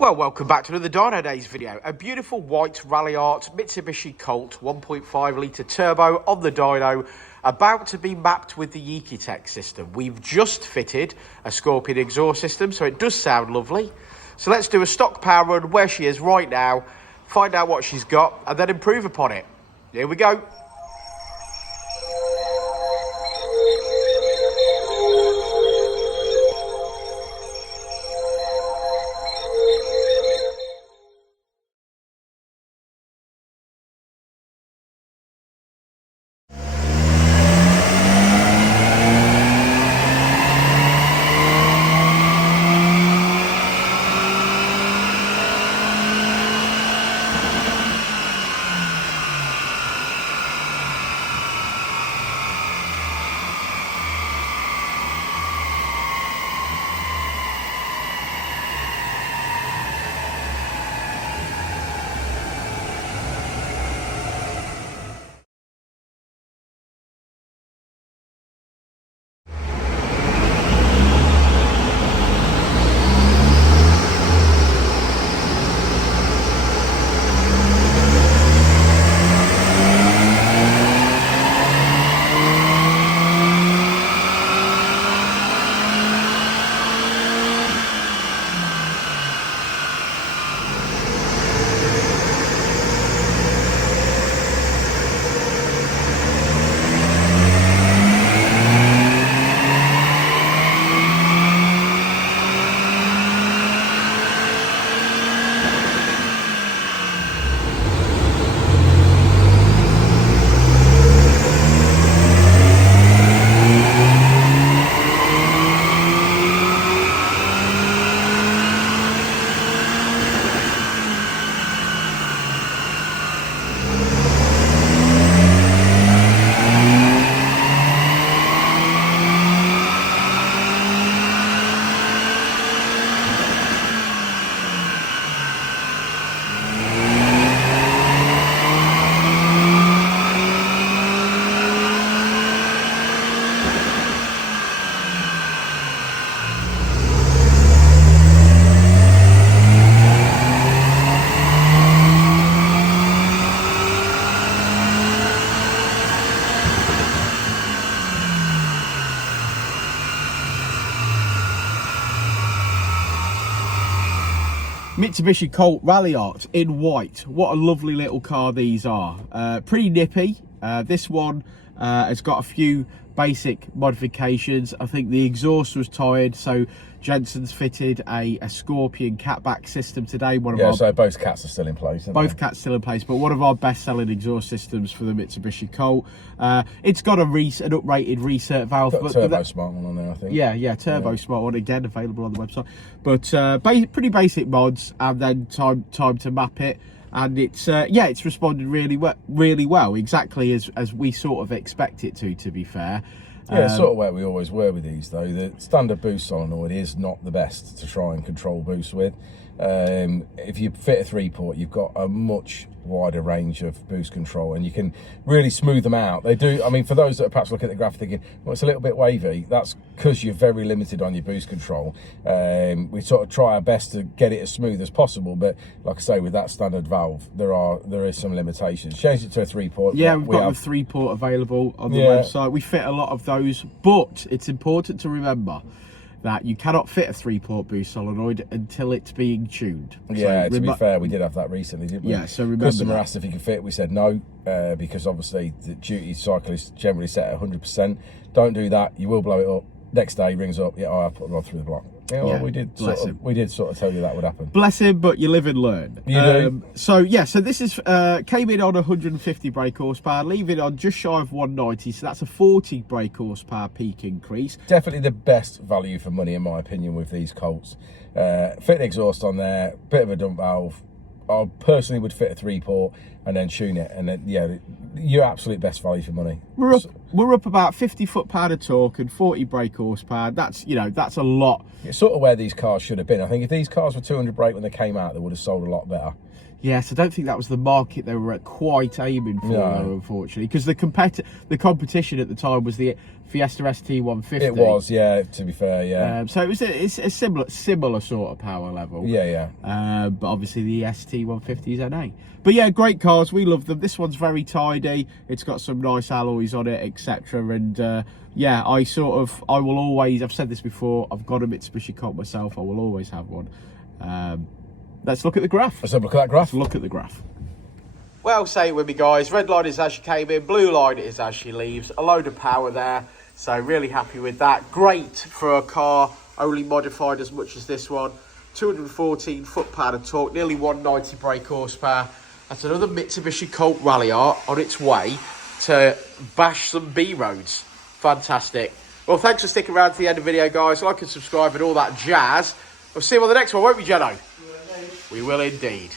Well, welcome back to another Dynodaze video. A beautiful white Ralliart Mitsubishi Colt 1.5 litre turbo on the dyno, about to be mapped with the EcuTek system. We've just fitted a Scorpion exhaust system, so it does sound lovely. So let's do a stock power run where she is right now, find out what she's got, and then improve upon it. Here we go. Mitsubishi Colt Ralliart in white. What a lovely little car these are. Pretty nippy. This one has got a few basic modifications. I think the exhaust was tired, so Jensen's fitted a Scorpion catback system today. So both cats are still in place. Both cats still in place, but one of our best-selling exhaust systems for the Mitsubishi Colt. It's got an uprated recert valve. Got a turbo smart one on there, I think. Yeah, turbo smart one, again available on the website. But pretty basic mods, and then time to map it. And it's it's responded really well, exactly as we sort of expect it to be fair. Yeah, sort of where we always were with these though. The standard boost solenoid is not the best to try and control boost with. If you fit a 3-port, you've got a much wider range of boost control, and you can really smooth them out. They do. I mean, for those that are perhaps looking at the graph thinking, well, it's a little bit wavy, that's because you're very limited on your boost control. We sort of try our best to get it as smooth as possible, but like I say, with that standard valve, there is some limitations. Change it to a 3-port. Yeah, we've got the 3-port available on the website. We fit a lot of those, but it's important to remember that you cannot fit a 3-port boost solenoid until it's being tuned. Yeah, so to be fair, we did have that recently, didn't we? Yeah, so remember customer asked if he could fit, we said no, because obviously the duty cycle is generally set at 100%. Don't do that, you will blow it up. Next day, he rings up, I put it rod through the block. Yeah, well, we did sort of tell you that would happen. Bless him, but you live and learn. You do. So this is came in on 150 brake horsepower, leaving on just shy of 190. So that's a 40 brake horsepower peak increase. Definitely the best value for money, in my opinion, with these Colts. Fit exhaust on there, bit of a dump valve. I personally would fit a 3-port and then tune it, and then your absolute best value for money. We're up about 50 foot-pound of torque and 40 brake horsepower. That's that's a lot. It's sort of where these cars should have been. I think if these cars were 200 brake when they came out, they would have sold a lot better. Yes, I don't think that was the market they were quite aiming for, though, unfortunately, because the competition at the time was the Fiesta ST150. It was, yeah. To be fair, yeah. So it's a similar sort of power level. Yeah. But obviously the ST150 is NA. But yeah, great cars. We love them. This one's very tidy. It's got some nice alloys on it, etc. And yeah, I will always. I've said this before. I've got a Mitsubishi Colt myself. I will always have one. Let's look at the graph. Let's have a look at that graph. Let's look at the graph. Well, say it with me, guys. Red line is as you came in, blue line is as she leaves. A load of power there. So really happy with that. Great for a car only modified as much as this one. 214 foot-pound of torque, nearly 190 brake horsepower. That's another Mitsubishi Colt Ralliart on its way to bash some B roads. Fantastic. Well, thanks for sticking around to the end of the video, guys. Like and subscribe and all that jazz. We'll see you on the next one, won't we, Jeno? We will indeed.